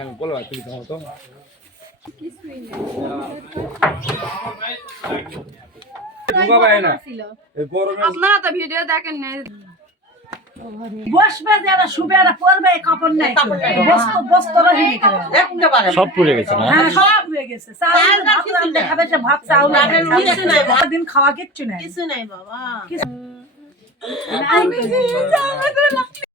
আমি বলবো তুমি তোমার তো আপনারা তো ভিডিও দেখেন না বসবে যারা শুবে আর পড়বে কাপড় নাই সব পুড়ে গেছে না সব হয়ে গেছে দেখাবে যে ভাত চাউল দিন খাওয়া কিচ্ছু নাই কিছু নাই বাবা